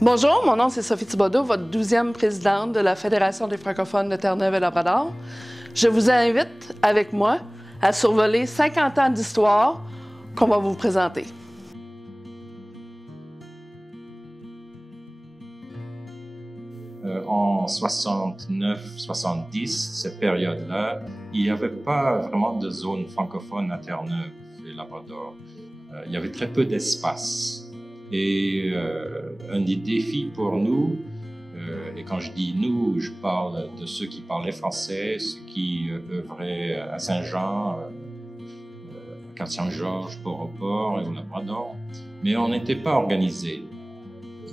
Bonjour, mon nom c'est Sophie Thibodeau, votre 12e présidente de la Fédération des francophones de Terre-Neuve et Labrador. Je vous invite avec moi à survoler 50 ans d'histoire qu'on va vous présenter. En 69-70, cette période-là, il n'y avait pas vraiment de zone francophone à Terre-Neuve et Labrador. Il y avait très peu d'espace. Et un des défis pour nous, et quand je dis nous, je parle de ceux qui parlaient français, ceux qui œuvraient à Saint-Jean, à Cap-Saint-Georges, Port-au-Port et au Labrador, mais on n'était pas organisés.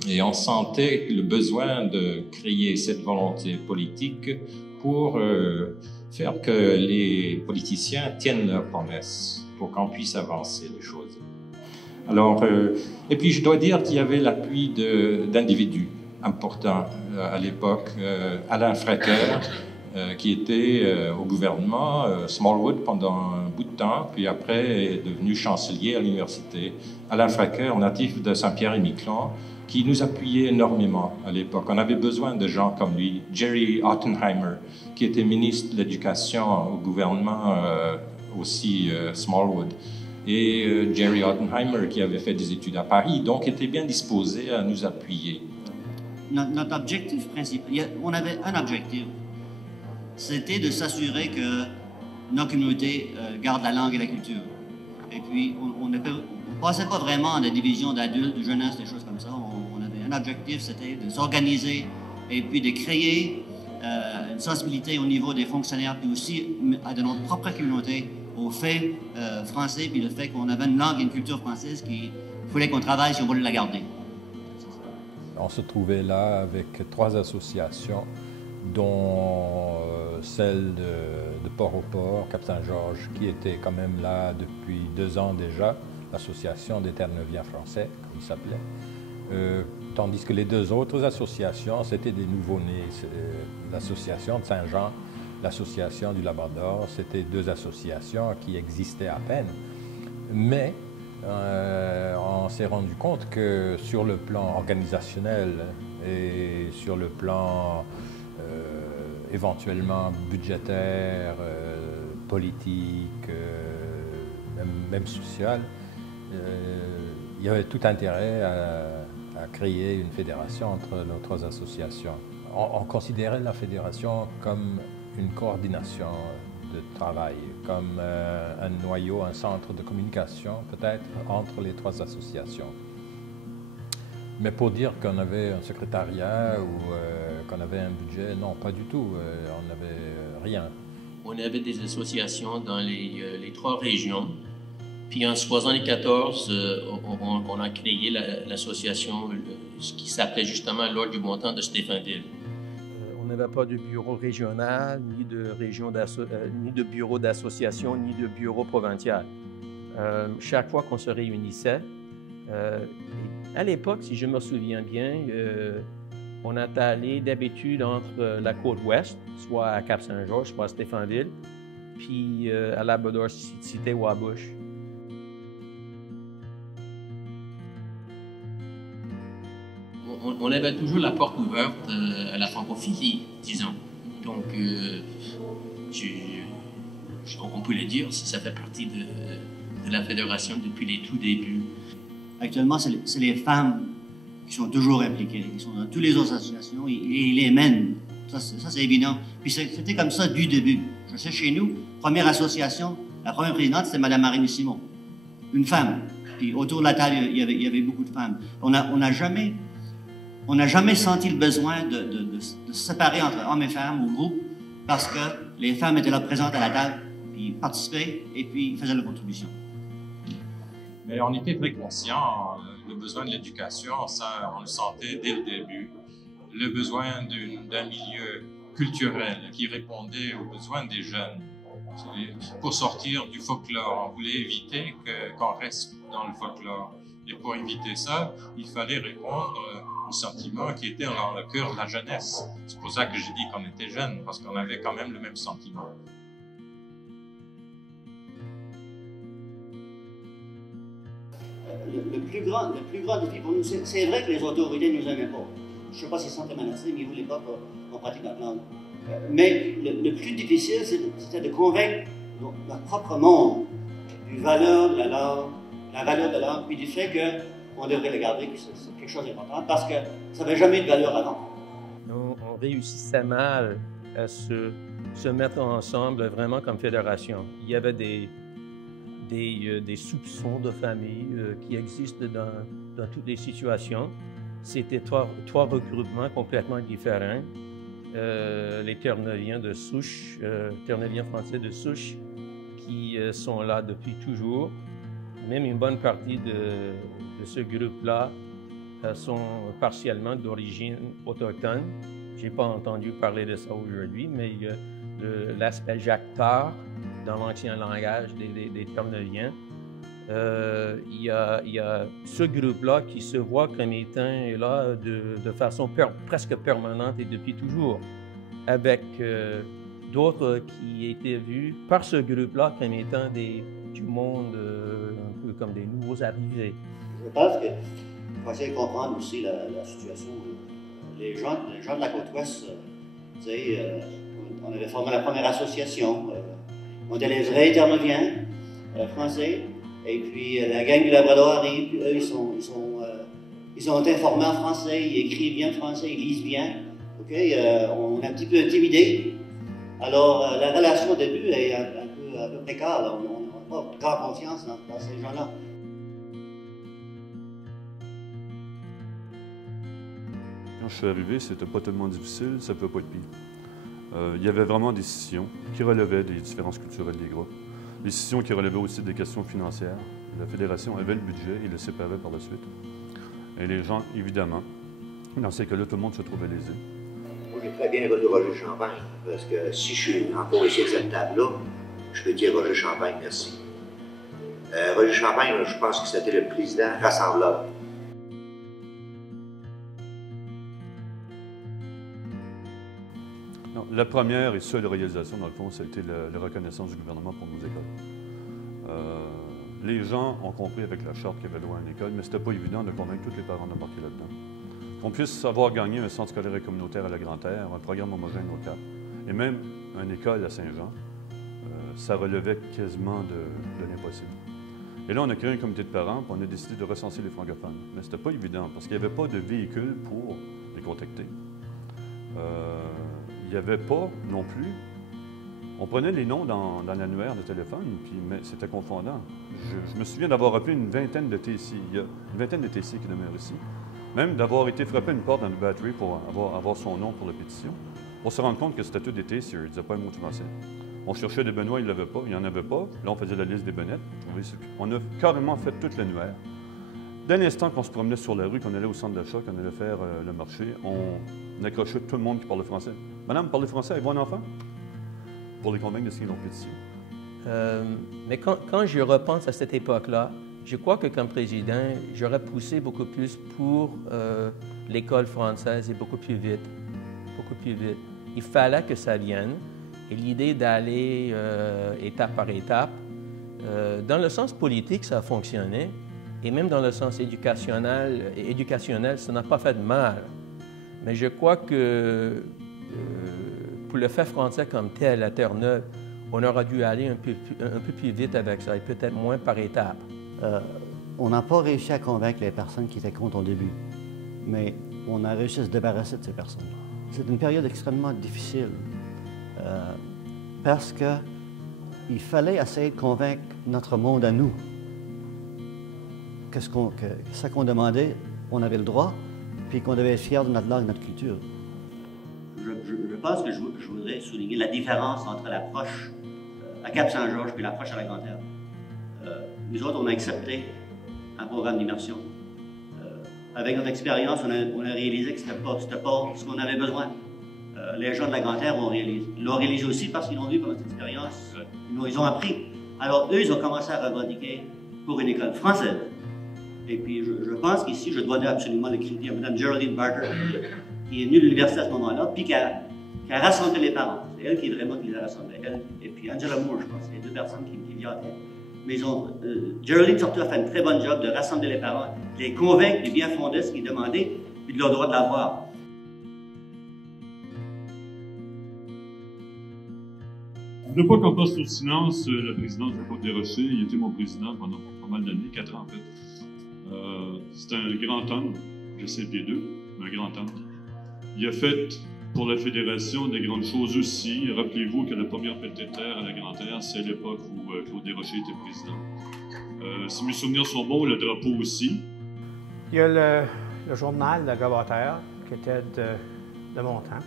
Et on sentait le besoin de créer cette volonté politique pour faire que les politiciens tiennent leurs promesses, pour qu'on puisse avancer les choses. Alors, et puis je dois dire qu'il y avait l'appui d'individus importants à l'époque. Alain Frecker, qui était au gouvernement, Smallwood pendant un bout de temps, puis après est devenu chancelier à l'université. Alain Frecker, natif de Saint-Pierre-et-Miquelon, qui nous appuyait énormément à l'époque. On avait besoin de gens comme lui. Jerry Ottenheimer, qui était ministre de l'Éducation au gouvernement aussi Smallwood. Et Jerry Ottenheimer, qui avait fait des études à Paris, donc était bien disposé à nous appuyer. Notre objectif principal, on avait un objectif, c'était de s'assurer que nos communautés gardent la langue et la culture. Et puis, on ne passait pas vraiment à la division d'adultes, de jeunesse, des choses comme ça. On avait un objectif, c'était de s'organiser et puis de créer une sensibilité au niveau des fonctionnaires, puis aussi de notre propre communauté, au fait français, puis le fait qu'on avait une langue et une culture française qu'il fallait qu'on travaille si on voulait la garder. On se trouvait là avec 3 associations, dont celle de Port-au-Port, Cap-Saint-Georges, qui était quand même là depuis 2 ans déjà, l'association des Terre-Neuviens français, comme il s'appelait. Tandis que les 2 autres associations, c'était des nouveaux-nés. L'association de Saint-Jean, l'association du Labrador, c'était 2 associations qui existaient à peine. Mais on s'est rendu compte que sur le plan organisationnel et sur le plan éventuellement budgétaire, politique, même social, il y avait tout intérêt à créer une fédération entre nos 3 associations. On considérait la fédération comme une coordination de travail, comme un noyau, un centre de communication peut-être entre les 3 associations. Mais pour dire qu'on avait un secrétariat ou qu'on avait un budget, non, pas du tout. On n'avait rien. On avait des associations dans les 3 régions. Puis en 1974, on a créé l'association, ce qui s'appelait justement l'Ordre du Bon Temps de Stéphanville. On n'avait pas de bureau régional, ni de bureau d'association, ni de bureau provincial. Chaque fois qu'on se réunissait, à l'époque, si je me souviens bien, on est allé d'habitude entre la côte ouest, soit à Cap-Saint-Georges, soit à Stéphanville, puis à Labrador City, Wabush. On avait toujours la porte ouverte à la francophilie, disons. Donc, on peut le dire, ça fait partie de la fédération depuis les tout débuts. Actuellement, c'est les femmes qui sont toujours impliquées, qui sont dans toutes les autres associations et les mènent. Ça c'est évident. Puis c'était comme ça du début. Je sais, chez nous, première association, la première présidente, c'était Mme Marie Simon, une femme. Puis autour de la table, il y avait beaucoup de femmes. On n'a jamais senti le besoin de se séparer entre hommes et femmes ou groupes parce que les femmes étaient là présentes à la table, puis participaient et puis faisaient leur contribution. Mais on était très conscients, le besoin de l'éducation, ça on le sentait dès le début. Le besoin d'un milieu culturel qui répondait aux besoins des jeunes. Pour sortir du folklore, on voulait éviter qu'on reste dans le folklore. Et pour éviter ça, il fallait répondre aux sentiments qui étaient dans le cœur de la jeunesse. C'est pour ça que j'ai dit qu'on était jeunes, parce qu'on avait quand même le même sentiment. le plus grand défi pour nous, c'est vrai que les autorités ne nous aimaient pas. Je ne sais pas s'ils se sentaient menacés, mais ils ne voulaient pas qu'on pratique notre langue. Mais le plus difficile, c'était de convaincre notre propre monde du valeur de la langue, puis du fait qu'on devrait la garder, que c'est quelque chose d'important, parce que ça n'avait jamais eu de valeur avant. On réussissait mal à se mettre ensemble vraiment comme fédération. Il y avait des soupçons de famille qui existent dans toutes les situations. C'était trois regroupements complètement différents. Les Terneviens de souche, Terneviens français de souche, qui sont là depuis toujours. Même une bonne partie de ce groupe-là sont partiellement d'origine autochtone. Je n'ai pas entendu parler de ça aujourd'hui, mais il y a l'aspect jactard dans l'ancien langage des Terneviens. Il y a ce groupe-là qui se voit comme étant là de façon presque permanente et depuis toujours, avec d'autres qui étaient vus par ce groupe-là comme étant du monde un peu comme des nouveaux arrivés. Je pense qu'il faut essayer de comprendre aussi la situation. Les gens de la côte ouest, on avait formé la première association. On était les vrais Terneviens français. Et puis la gang du Labrador arrive, puis eux, ils sont informés en français, ils écrivent bien français, ils lisent bien. Okay? On est un petit peu intimidés. Alors la relation au début est un peu précaire. Là. On n'a pas grande confiance dans ces gens-là. Quand je suis arrivé, c'était pas tellement difficile, ça peut pas être pire. Il y avait vraiment des scissions qui relevaient des différences culturelles des groupes. Des scissions qui relevaient aussi des questions financières. La fédération avait le budget et le séparait par la suite. Et les gens, évidemment, dans ces cas-là, tout le monde se trouvait lésé. Moi, j'ai très bien reconnu Roger Champagne, parce que si je suis encore ici à cette table-là, je peux dire Roger Champagne, merci. Roger Champagne, je pense que c'était le président rassembleur. Non, la première et seule réalisation, dans le fond, ça a été la reconnaissance du gouvernement pour nos écoles. Les gens ont compris avec la charte qu'il y avait droit à une école, mais c'était pas évident de convaincre tous les parents d'embarquer là-dedans. Qu'on puisse avoir gagné un centre scolaire et communautaire à la Grande-Terre, un programme homogène au Cap, et même une école à Saint-Jean, ça relevait quasiment de l'impossible. Et là, on a créé un comité de parents, puis on a décidé de recenser les francophones. Mais c'était pas évident, parce qu'il n'y avait pas de véhicule pour les contacter. Il n'y avait pas non plus. On prenait les noms dans l'annuaire de téléphone, mais c'était confondant. Je me souviens d'avoir appelé une vingtaine de TC. Il y a une vingtaine de TC qui demeurent ici. Même d'avoir été frappé à une porte dans le battery pour avoir son nom pour la pétition. On se rend compte que c'était tout des TC, ils ne disaient pas un mot de français. On cherchait des Benoît, il ne l'avait pas, il n'y en avait pas. Là, on faisait la liste des Benoît. On a carrément fait tout l'annuaire. Dès l'instant qu'on se promenait sur la rue, qu'on allait au centre d'achat, qu'on allait faire le marché, on accrochait tout le monde qui parlait français. « Madame, parlez français, avez-vous un enfant? » Pour les convaincre de signer leur pétition. Mais quand je repense à cette époque-là, je crois que comme président, j'aurais poussé beaucoup plus pour l'école française et beaucoup plus vite. Beaucoup plus vite. Il fallait que ça vienne. Et l'idée d'aller étape par étape, dans le sens politique, ça a fonctionné. Et même dans le sens éducationnel, ça n'a pas fait de mal. Mais je crois que pour le fait français comme tel à Terre-Neuve, on aurait dû aller un peu plus vite avec ça et peut-être moins par étapes. On n'a pas réussi à convaincre les personnes qui étaient contre au début, mais on a réussi à se débarrasser de ces personnes-là. C'est une période extrêmement difficile parce qu'il fallait essayer de convaincre notre monde à nous. Que ce qu'on demandait, on avait le droit, puis qu'on devait être fiers de notre langue, de notre culture. Je pense que je voudrais souligner la différence entre l'approche à Cap-Saint-Georges et l'approche à la Grande-Terre. Nous autres, on a accepté un programme d'immersion. Avec notre expérience, on a réalisé que ce n'était pas ce qu'on avait besoin. Les gens de la Grande-Terre l'ont réalisé aussi parce qu'ils l'ont vu pendant cette expérience. Ils ont appris. Alors, eux, ils ont commencé à revendiquer pour une école française. Et puis, je pense qu'ici, je dois absolument le crédit à Mme Geraldine Barker, qui est venue de l'université à ce moment-là, puis qui a rassemblé les parents. C'est elle qui est vraiment qui les a rassemblés. Elle, et puis Angela Moore, je pense. C'est les deux personnes qui viennent en tête. Mais Geraldine surtout a fait un très bon job de rassembler les parents, de les convaincre de bien fonder ce qu'ils demandaient, puis de leur droit de l'avoir. Je ne veux pas qu'on passe sous silence la présidence de Côte-des-Rochers. Il était mon président pendant pas mal d'années, 4 ans en fait. C'est un grand homme, je sais des deux, mais un grand homme. Il a fait pour la Fédération des grandes choses aussi. Rappelez-vous que la première pelletée de terre à la Grande-Terre, c'est à l'époque où Claude Desrochers était président. Si mes souvenirs sont bons, le drapeau aussi. Il y a le journal de Gaboteur qui était de mon temps.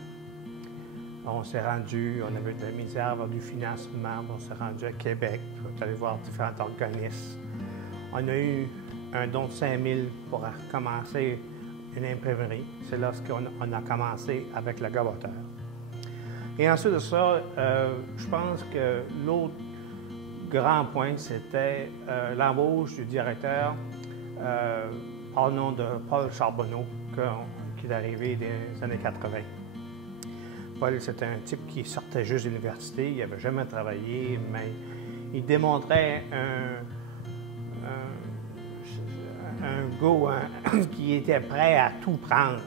On s'est rendu, on avait de la misère à avoir du financement, on s'est rendu à Québec, on est allé voir différents organismes. On a eu un don de 5 000 pour commencer une imprimerie. C'est là qu'on a commencé avec le Gaboteur. Et ensuite de ça, je pense que l'autre grand point, c'était l'embauche du directeur par le nom de Paul Charbonneau, qui est arrivé dans les années 80. Paul, c'était un type qui sortait juste de l'université, il n'avait jamais travaillé, mais il démontrait un go qui était prêt à tout prendre.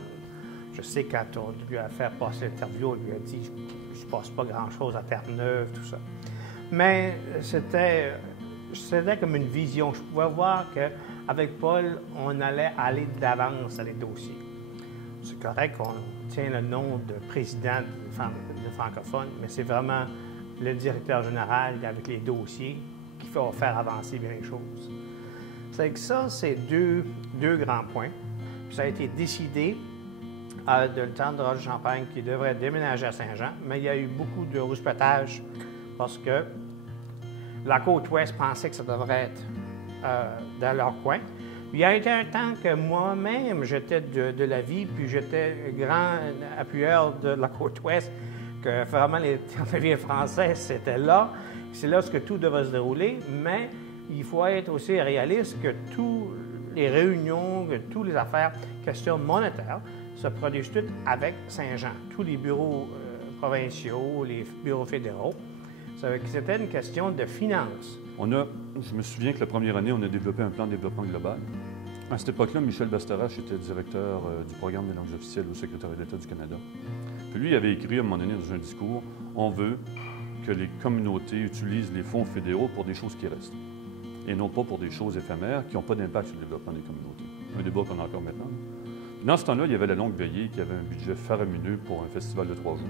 Je sais quand on lui a fait passer l'interview, on lui a dit « je ne passe pas grand-chose à Terre-Neuve », tout ça. Mais c'était comme une vision. Je pouvais voir qu'avec Paul, on allait aller d'avance dans les dossiers. C'est correct qu'on tient le nom de président de francophone, mais c'est vraiment le directeur général avec les dossiers qui va faire avancer bien les choses. C'est que ça, c'est deux grands points. Puis ça a été décidé de le temps de Roger Champagne qui devrait déménager à Saint-Jean, mais il y a eu beaucoup de rouspétage parce que la Côte-Ouest pensait que ça devrait être dans leur coin. Il y a été un temps que moi-même, j'étais de la vie, puis j'étais grand appuyeur de la Côte-Ouest, que vraiment les territoires français, c'était là. C'est là que tout devait se dérouler, mais il faut être aussi réaliste que toutes les réunions, que toutes les affaires, questions monétaires, se produisent toutes avec Saint-Jean. Tous les bureaux provinciaux, les bureaux fédéraux. C'était une question de finances. Je me souviens que la première année, on a développé un plan de développement global. À cette époque-là, Michel Bastarache était directeur du programme des langues officielles au secrétariat d'État du Canada. Puis lui, il avait écrit à un moment donné dans un discours, « On veut que les communautés utilisent les fonds fédéraux pour des choses qui restent, et non pas pour des choses éphémères qui n'ont pas d'impact sur le développement des communautés. » Un débat qu'on a encore maintenant. Dans ce temps-là, il y avait la Longue Veillée qui avait un budget faramineux pour un festival de 3 jours.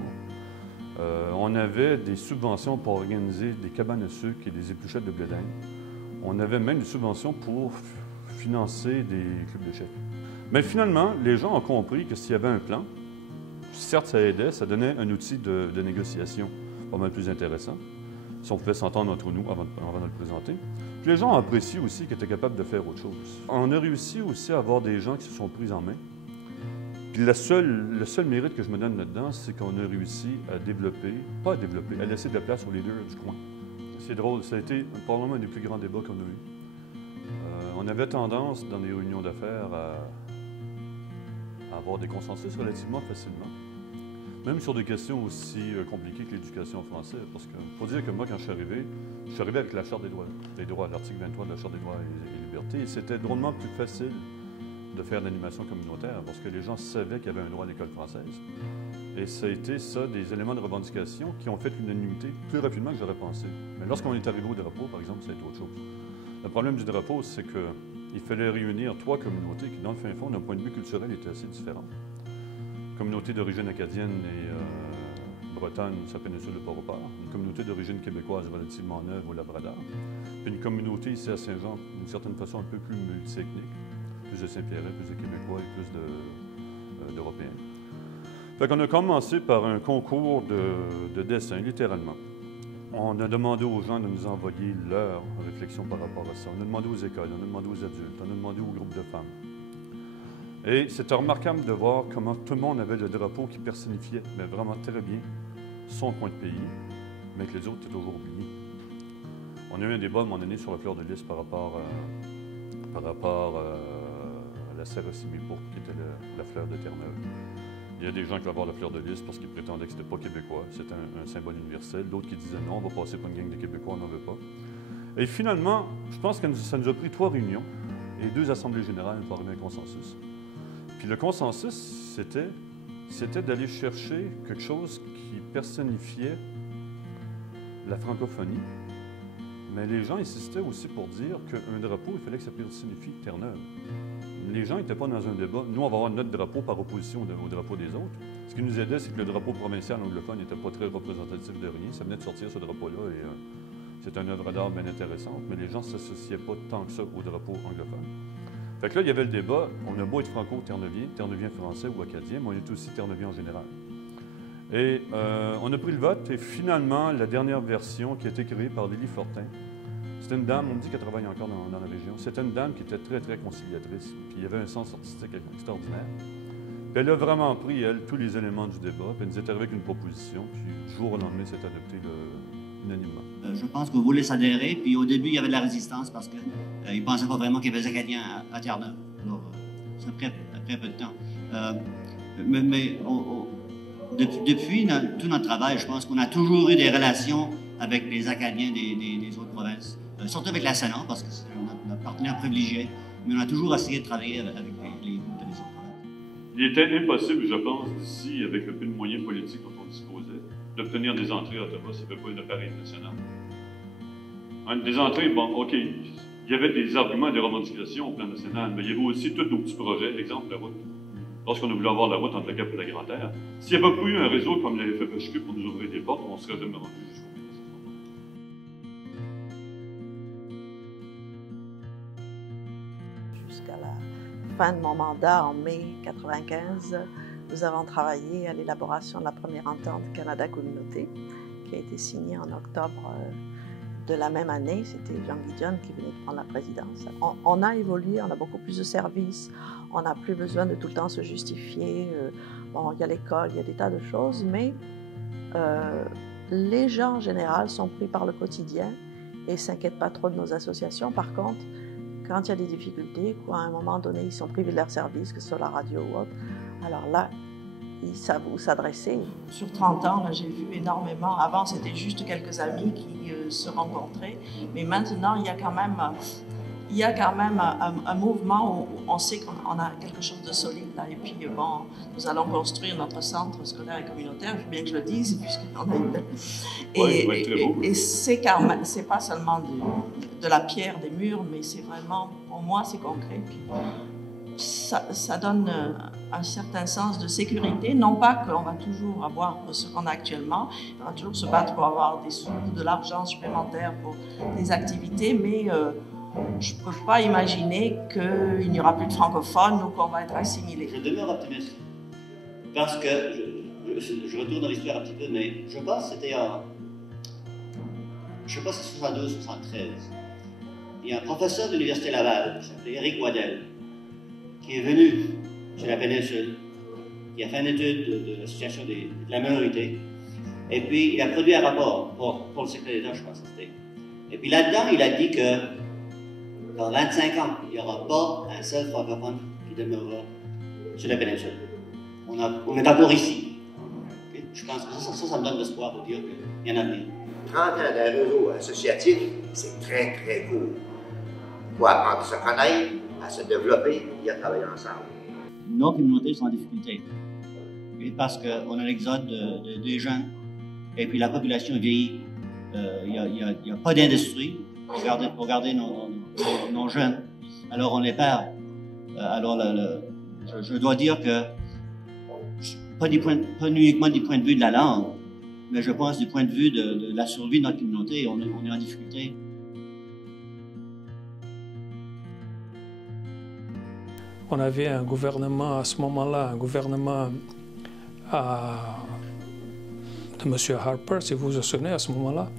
On avait des subventions pour organiser des cabanes à sucre et des épluchettes de blé d'Inde. On avait même des subventions pour financer des clubs d'échecs. Mais finalement, les gens ont compris que s'il y avait un plan, certes ça aidait, ça donnait un outil de négociation pas mal plus intéressant, si on pouvait s'entendre entre nous avant de le présenter. Puis les gens ont apprécié aussi qu'ils étaient capables de faire autre chose. On a réussi aussi à avoir des gens qui se sont pris en main. Puis le seul mérite que je me donne là-dedans, c'est qu'on a réussi à à laisser de la place aux leaders du coin. C'est drôle, ça a été probablement un des plus grands débats qu'on a eu. On avait tendance, dans les réunions d'affaires, à avoir des consensus relativement facilement, même sur des questions aussi compliquées que l'éducation française. Parce qu'il faut dire que moi, quand je suis arrivé avec la Charte des droits, l'article 23 de la Charte des droits et libertés, et c'était drôlement plus facile de faire de l'animation communautaire, parce que les gens savaient qu'il y avait un droit à l'école française. Et ça a été ça, des éléments de revendication qui ont fait l'unanimité plus rapidement que j'aurais pensé. Mais lorsqu'on est arrivé au drapeau, par exemple, ça a été autre chose. Le problème du drapeau, c'est qu'il fallait réunir 3 communautés qui, dans le fin fond, d'un point de vue culturel, étaient assez différentes. Une communauté d'origine acadienne et bretonne sur la péninsule de Port-au-Port, une communauté d'origine québécoise relativement neuve au Labrador, puis une communauté ici à Saint-Jean, d'une certaine façon un peu plus multiethnique, plus de Saint-Pierre, plus de Québécois et plus d'Européens. Fait qu'on a commencé par un concours de dessin, littéralement. On a demandé aux gens de nous envoyer leurs réflexions par rapport à ça. On a demandé aux écoles, on a demandé aux adultes, on a demandé aux groupes de femmes. Et c'était remarquable de voir comment tout le monde avait le drapeau qui personnifiait, mais vraiment très bien, son coin de pays, mais que les autres étaient toujours oubliés. On a eu un débat à un moment donné sur la fleur de lys par rapport à la Sérossimie-pourpre, qui était la fleur de Terre-Neuve. Il y a des gens qui voulaient avoir la fleur de lys parce qu'ils prétendaient que ce n'était pas québécois, c'était un symbole universel. D'autres qui disaient non, on va passer pour une gang de Québécois, on n'en veut pas. Et finalement, je pense que ça nous a pris 3 réunions et 2 assemblées générales pour arriver à un consensus. Puis le consensus, c'était d'aller chercher quelque chose qui personnifiait la francophonie. Mais les gens insistaient aussi pour dire qu'un drapeau, il fallait que ça personnifie Terre-Neuve. Les gens n'étaient pas dans un débat. Nous, on va avoir notre drapeau par opposition au drapeau des autres. Ce qui nous aidait, c'est que le drapeau provincial anglophone n'était pas très représentatif de rien. Ça venait de sortir, ce drapeau-là, et c'est une œuvre d'art bien intéressante, mais les gens ne s'associaient pas tant que ça au drapeau anglophone. Fait que là, il y avait le débat. On a beau être franco-terneuvien français ou acadien, mais on est aussi terneuvien en général. Et on a pris le vote, et finalement, la dernière version qui a été créée par Lily Fortin, c'était une dame, on me dit qu'elle travaille encore dans la région, c'était une dame qui était très, très conciliatrice, puis il y avait un sens artistique extraordinaire. Puis elle a vraiment pris, elle, tous les éléments du débat, puis elle nous est arrivée avec une proposition, puis du jour au lendemain, c'est adopté unanimement. Je pense qu'on voulait s'adhérer, puis au début, il y avait de la résistance parce qu'ils ne pensaient pas vraiment qu'il y avait des Acadiens à Terre-Neuve. Alors, ça a pris un peu de temps. Depuis tout notre travail, je pense qu'on a toujours eu des relations avec les Acadiens des autres provinces, surtout avec la Sénat, parce que c'est notre partenaire privilégié, mais on a toujours essayé de travailler avec les groupes des autres provinces. Il était impossible, je pense, d'ici, avec le peu de moyens politiques dont on disposait, d'obtenir des entrées à Ottawa s'il n'y avait pas une appareil national. Des entrées, bon, OK, il y avait des arguments et des revendications au plan national, mais il y avait aussi tous nos petits projets, exemple la route. Lorsqu'on a voulu avoir la route entre le Cap et la Grande-Terre, s'il n'y avait pas eu un réseau comme la FFHQ pour nous ouvrir des portes, on ne serait jamais rendu jusqu'au bout. Jusqu'à la fin de mon mandat, en mai 1995, nous avons travaillé à l'élaboration de la première entente Canada-Communauté, qui a été signée en octobre de la même année. C'était Jean Guidion qui venait de prendre la présidence. On a évolué, on a beaucoup plus de services, on n'a plus besoin de tout le temps se justifier. Bon, il y a l'école, il y a des tas de choses, mais les gens en général sont pris par le quotidien et ne s'inquiètent pas trop de nos associations. Par contre, quand il y a des difficultés, à un moment donné, ils sont privés de leurs services, que ce soit la radio ou autre, alors là, ils savent où s'adresser. Sur 30 ans, j'ai vu énormément. Avant, c'était juste quelques amis qui se rencontraient. Mais maintenant, il y a quand même un mouvement où on sait qu'on a quelque chose de solide. Là. Et puis, bon, nous allons construire notre centre scolaire et communautaire, il faut bien que je le dise, puisqu'on a une... Et c'est pas seulement de la pierre, des murs, mais c'est vraiment, pour moi, c'est concret. Puis, ça donne un certain sens de sécurité. Non pas qu'on va toujours avoir ce qu'on a actuellement, on va toujours se battre pour avoir des sous, de l'argent supplémentaire pour des activités, mais je ne peux pas imaginer qu'il n'y aura plus de francophones ou qu'on va être assimilés. Je demeure optimiste parce que, je retourne dans l'histoire un petit peu, mais je pense que c'était en, je sais pas si c'est 72 ou 73. Il y a un professeur de l'Université Laval qui s'appelait Éric Waddell, qui est venu sur la péninsule, qui a fait une étude de la situation de la minorité, et puis il a produit un rapport pour le secrétaire d'État, je pense que c'était. Et puis là-dedans, il a dit que dans 25 ans, il n'y aura pas un seul francophone qui demeurera sur la péninsule. On est encore ici. Okay? Je pense que ça me donne l'espoir pour dire qu'il y en a venir. 30 ans d'un réseau associatif, c'est très, très court. Il faut apprendre à se connaître, à se développer et à travailler ensemble. Nos communautés sont en difficulté. Et parce qu'on a l'exode des jeunes, et puis la population vieillit. Il n'y a pas d'industrie pour garder nos jeunes. Alors on les perd. Alors je dois dire que, pas uniquement du point de vue de la langue, mais je pense du point de vue de la survie de notre communauté, on est en difficulté. On avait un gouvernement à ce moment-là, un gouvernement de M. Harper, si vous vous souvenez, à ce moment-là,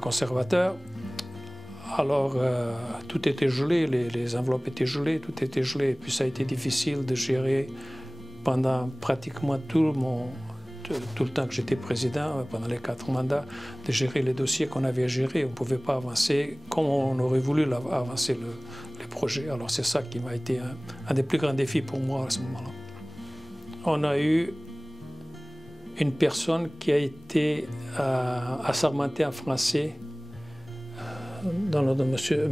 conservateur. Alors, tout était gelé, les enveloppes étaient gelées, tout était gelé. Et puis ça a été difficile de gérer pendant pratiquement tout le temps que j'étais président, pendant les 4 mandats, de gérer les dossiers qu'on avait à gérer. On ne pouvait pas avancer comme on aurait voulu avancer les projets. Alors c'est ça qui m'a été un des plus grands défis pour moi à ce moment-là. On a eu une personne qui a été assermentée en français dans l'ordre de Monsieur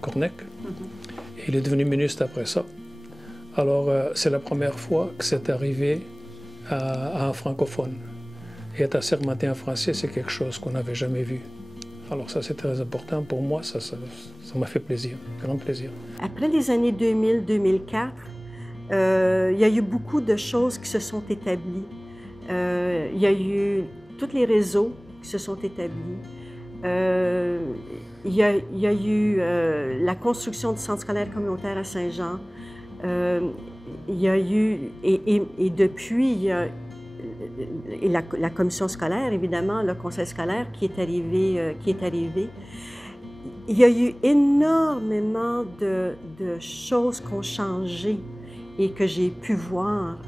Cornec. Et il est devenu ministre après ça. Alors, c'est la première fois que c'est arrivé à un francophone. Et être assermenté en français, c'est quelque chose qu'on n'avait jamais vu. Alors ça, c'est très important pour moi, ça m'a fait plaisir, grand plaisir. Après les années 2000-2004, il y a eu beaucoup de choses qui se sont établies. Il y a eu tous les réseaux qui se sont établis. Il y a eu la construction du centre scolaire communautaire à Saint-Jean. Il y a eu, et depuis, il y a la commission scolaire, évidemment, le conseil scolaire qui est arrivé. Il y a eu énormément de choses qui ont changé et que j'ai pu voir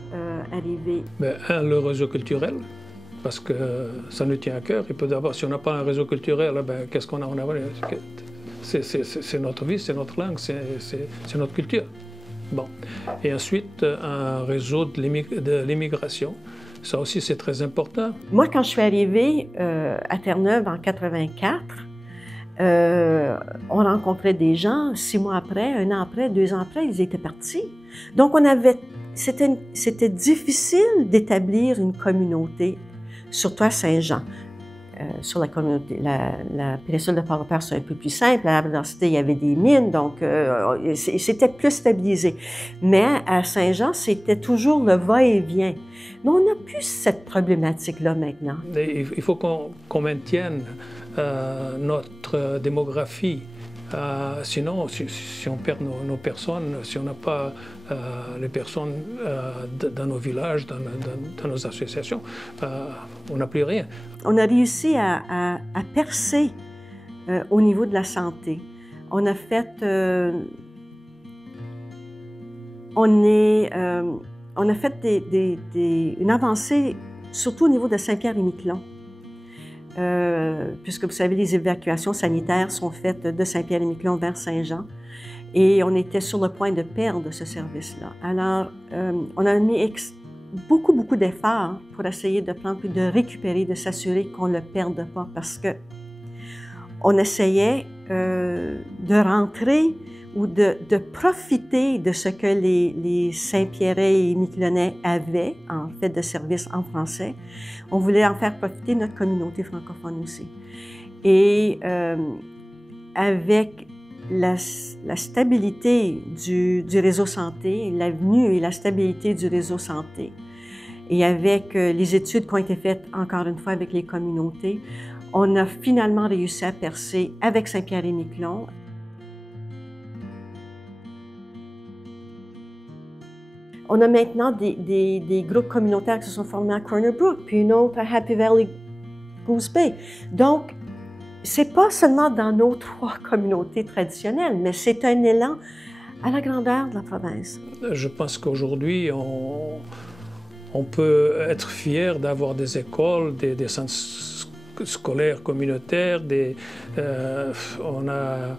arriver. Mais le réseau culturel, parce que ça nous tient à cœur. Et peut d'abord, si on n'a pas un réseau culturel, qu'est-ce qu'on a? C'est notre vie, c'est notre langue, c'est notre culture. Bon. Et ensuite, un réseau de l'immigration. Ça aussi, c'est très important. Moi, quand je suis arrivée à Terre-Neuve en 84, on rencontrait des gens, 6 mois après, 1 an après, 2 ans après, ils étaient partis. Donc, c'était difficile d'établir une communauté, surtout à Saint-Jean. Sur la communauté, la péninsule de Port-au-Père, c'est un peu plus simple. À la densité, il y avait des mines, donc c'était plus stabilisé. Mais à Saint-Jean, c'était toujours le va-et-vient. Mais on n'a plus cette problématique-là maintenant. Il faut qu'on maintienne notre démographie. Sinon, si on perd nos personnes, si on n'a pas les personnes dans nos villages, dans nos associations, on n'a plus rien. On a réussi à percer au niveau de la santé. On a fait, une avancée, surtout au niveau de Saint-Pierre-et-Miquelon. Puisque vous savez, les évacuations sanitaires sont faites de Saint-Pierre-et-Miquelon vers Saint-Jean. Et on était sur le point de perdre ce service-là. Alors, on a mis beaucoup d'efforts pour essayer de prendre puis de récupérer, de s'assurer qu'on ne le perde pas, parce que on essayait de rentrer ou de profiter de ce que les Saint-Pierrais et Miquelonnais avaient en fait de services en français. On voulait en faire profiter notre communauté francophone aussi. Et avec la stabilité du réseau santé, l'avenue et la stabilité du réseau santé, et avec les études qui ont été faites, encore une fois, avec les communautés, on a finalement réussi à percer avec Saint-Pierre-et-Miquelon. On a maintenant des groupes communautaires qui se sont formés à Corner Brook, puis une autre à Happy Valley Goose Bay. Donc, c'est pas seulement dans nos 3 communautés traditionnelles, mais c'est un élan à la grandeur de la province. Je pense qu'aujourd'hui, on peut être fier d'avoir des écoles, des centres scolaires communautaires, on a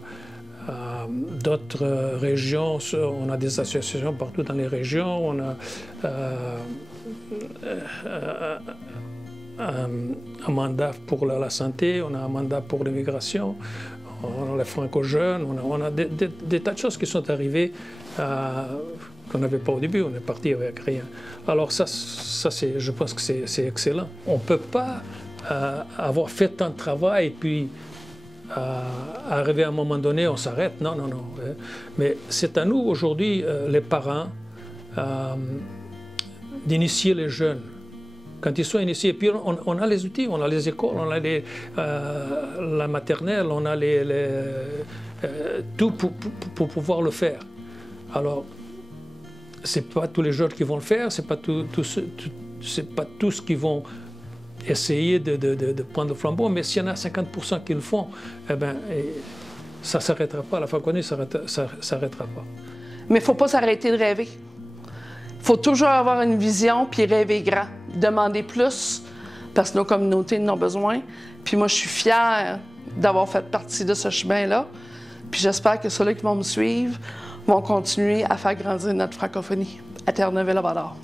d'autres régions, on a des associations partout dans les régions, on a un mandat pour la santé, on a un mandat pour l'immigration, on a les franco-jeunes, on a des tas de choses qui sont arrivées qu'on n'avait pas au début, on est parti avec rien. Alors ça je pense que c'est excellent. On ne peut pas avoir fait tant de travail et puis arriver à un moment donné, on s'arrête. Non. Mais c'est à nous aujourd'hui, les parents, d'initier les jeunes. Quand ils sont initiés, puis on a les outils, on a les écoles, on a la maternelle, on a tout pour pouvoir le faire. Alors, c'est pas tous les jeunes qui vont le faire, c'est pas tous qui vont essayer de prendre le flambeau, mais s'il y en a 50% qui le font, eh bien, ça ne s'arrêtera pas. La francophonie ne s'arrêtera pas. Mais il ne faut pas s'arrêter de rêver. Il faut toujours avoir une vision puis rêver grand, demander plus, parce que nos communautés en ont besoin. Puis moi, je suis fière d'avoir fait partie de ce chemin-là. Puis j'espère que ceux-là qui vont me suivre vont continuer à faire grandir notre francophonie à Terre-Neuve et Labrador.